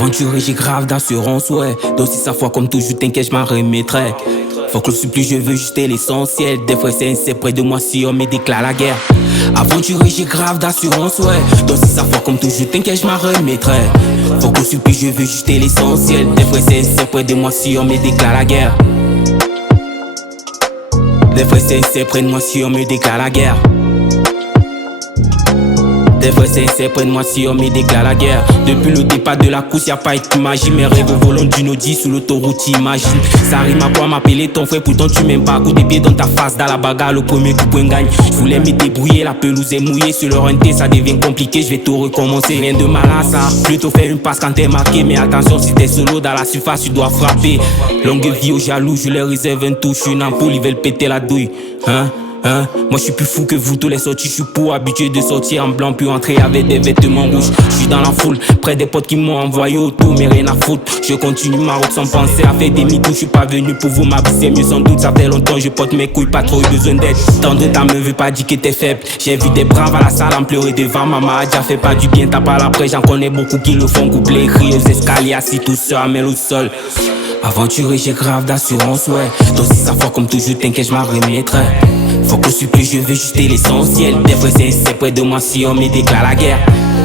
Aventuré, j'ai grave d'assurance, ouais. Donc si ça fois comme toujours, t'inquiète, je m'en remettrai. Faut que le supplice, je veux juste l'essentiel. Des fois c'est près de moi si on me déclare la guerre. Aventuré, j'ai grave d'assurance, ouais. Donc si ça fois comme toujours, t'inquiète, je m'en remettrai. Faut que le supplice, je veux juste l'essentiel. Des fois c'est près de moi si on me déclare la guerre. Des fois c'est près de moi si on me déclare la guerre. Des fois c'est près de moi si on me déclare la guerre. Depuis le départ de la course, y'a pas été magie. Mes rêves au volant d'une Audi sur l'autoroute, imagine. Ça rime à quoi m'appeler ton frère, pourtant tu m'aimes pas. Coup de pied dans ta face, dans la bagarre, le premier coup point gagne. Je voulais me débrouiller, la pelouse est mouillée. Sur leur NT, ça devient compliqué, je vais tout recommencer. Rien de mal à ça, plutôt faire une passe quand t'es marqué. Mais attention, si t'es solo dans la surface, tu dois frapper. Longue vie aux jaloux, je leur réserve un touche. Une ampoule, ils veulent péter la douille. Moi je suis plus fou que vous, tous les sorties, je suis pour habitué de sortir en blanc puis entrer avec des vêtements rouges. Je suis dans la foule, près des potes qui m'ont envoyé autour, mais rien à foutre. Je continue ma route sans penser à faire des mythos. Je suis pas venu pour vous m'abuser, mieux sans doute. Ça fait longtemps, je porte mes couilles, pas trop eu besoin d'aide. Tendre ta me veut pas dire que t'es faible. J'ai vu des braves à la salle en pleurer devant maman. Déjà fait pas du bien, t'as pas la presse. J'en connais beaucoup qui le font coupler, crier aux escaliers, assis tout seul, mais au sol. Aventuré, j'ai grave d'assurance, ouais. Donc si ça fois comme toujours, t'inquiète, je m'en remettrai. Faut que je suis plus, je veux juste l'essentiel. Des fois c'est près de moi si on me déclare la guerre.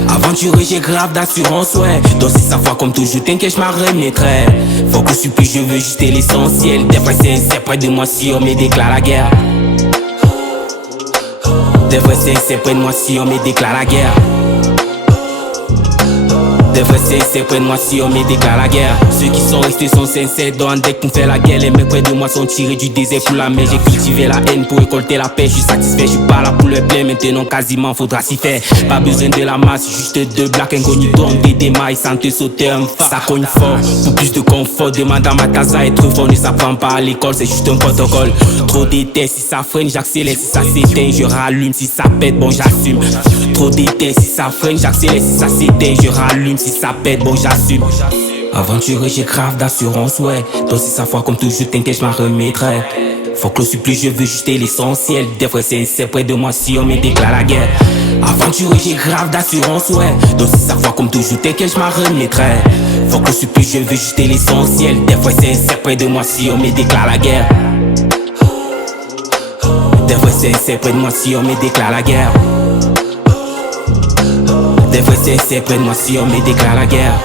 Aventuré, j'ai grave d'assurance, ouais. Donc si ça fois comme toujours, t'inquiète, je m'en remettrai. Faut que je suis plus, je veux juste l'essentiel. Des fois c'est près de moi si on me déclare la guerre. Des fois c'est près de moi si on me déclare la guerre. Des fois c'est près de moi si on me déclare la guerre. Ceux qui sont restés sont sincères, dans un deck pour faire la guerre. Les mecs près de moi sont tirés du désert pour la mer. J'ai cultivé la haine pour récolter la paix. Je suis satisfait, je suis pas là pour le plein. Maintenant quasiment faudra s'y faire. Pas besoin de la masse, juste deux blacks incognito. On te démaille sans te sauter un phare. Ça cogne fort, pour plus de confort. Demande à ma casa à être fort, ne s'apprend pas à l'école, c'est juste un protocole. Trop d'été, si ça freine, j'accélère. Si ça s'éteint, je rallume. Si ça pète, bon j'assume. Trop d'été, si ça freine, j'accélère. Si ça s'éteint, je rallume. Si ça pète, bon j'assume. Aventuré, j'ai grave d'assurance, ouais. Donc si ça fois comme toujours, t'inquiète, je m'en remettrai. Faut que le supplice, je veux juste l'essentiel. Des fois c'est près de moi si on me déclare la guerre. Aventuré, j'ai grave d'assurance, ouais. Donc si ça fois comme toujours, t'inquiète, je m'en remettrai. Faut que le supplice, je veux juste l'essentiel. Des fois c'est près de moi si on me déclare la guerre. Des fois c'est près de moi si on me déclare la guerre. Des fois c'est près de moi si on me déclare la guerre.